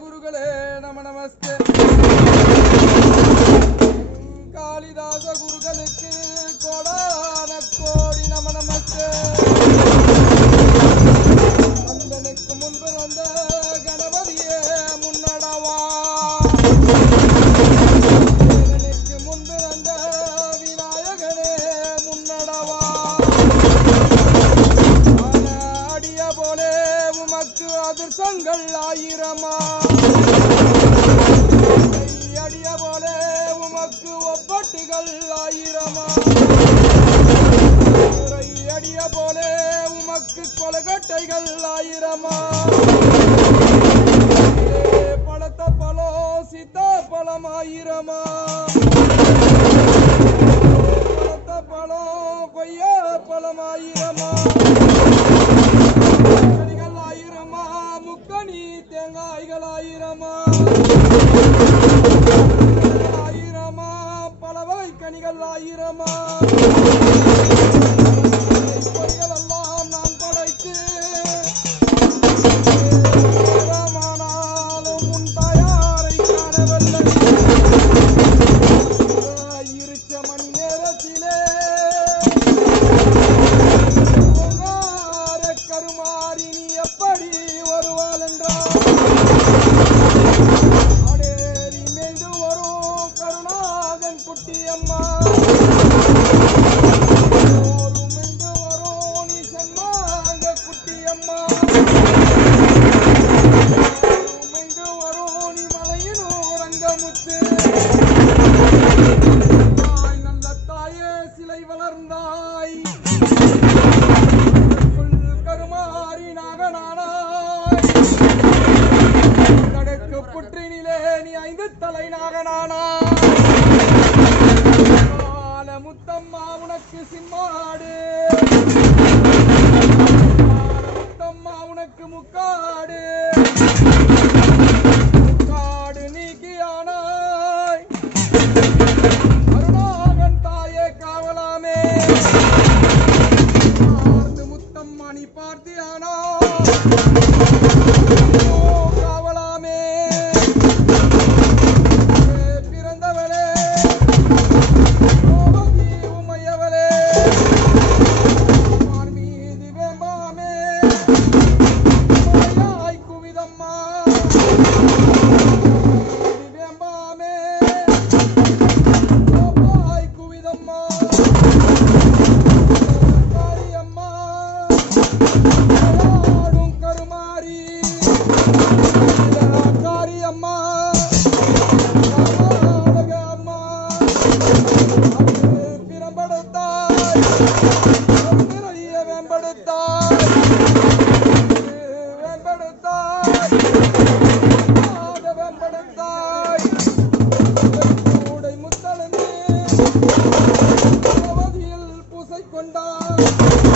குருகளே நம நமஸ்தே. காளிதாச குருகளுக்கு கோடான கோடி நம நமஸ்தே. அந்தனுக்கு முன்பு வந்த கணபதியே முன்னடவா, எனக்கு முன்பு வந்த விநாயகனே முன்னடவா. அடிய போலே உமக்கு அதிர்சங்கள் ஆயிரமா, அடிய போலே உமக்கு ஒப்பட்டுகள் ஆயிரமா, அடிய போலே உமக்கு கொலகட்டைகள் ஆயிரமா. பழத்த பழம் சீத்தா பழம் ஆயிரமா, பழத்த பழம் கொய்யா பழம் ஆயிரமா, கனிகள் ஆயிரமா, முக்கணி தேங்காய்கள் ஆயிரமா, ஆயிரமா, பல வகை கனிகள் ஆயிரமா. எல்லாம் நான் படைத்து உன் தாயாரை காணவில்லை. இருச்ச மணி நேரத்திலே கருமாறி நீ எப்படி வருவாள் என்றார். அடேரி மேய்ந்து வரும் கருணாகன் குட்டியம்மா, மேய்ந்து வரும் நீ சென்மாங்க குட்டியம்மா, மேய்ந்து வரும் நீ மலையினூர் ரங்கமுத்து. நல்ல தாயே சிலை வளர்ந்தாய், கருமாறி நாகனானாய். கடற்கு புற்றினிலே நீ 5 தலை நாகனானாய். முத்தம்மா உனக்கு சிம்மாடு, முத்தம்மா உனக்கு முக்காடு, முக்காடு நீக்கியானாய். அருணாகன் தாயே காவலாமே, பார்த்து முத்தம்மா நீ பார்த்தியானா காவலாமே. பிறந்தவளே உமையவளே, மீது வேம்பாமே குவிதம்மா, வேம்பாமே குவிதம்மா. காரியம்மா ஆடும் கருமாறி, காரியம்மா அம்மா பிறம்படுத்தாய், நிறைய வேம்படுத்தாய், வேம்படுத்தாய், வேம்படுத்தாய். கூடை முத்தளந்து பகவதியில் பூசை கொண்டாய்.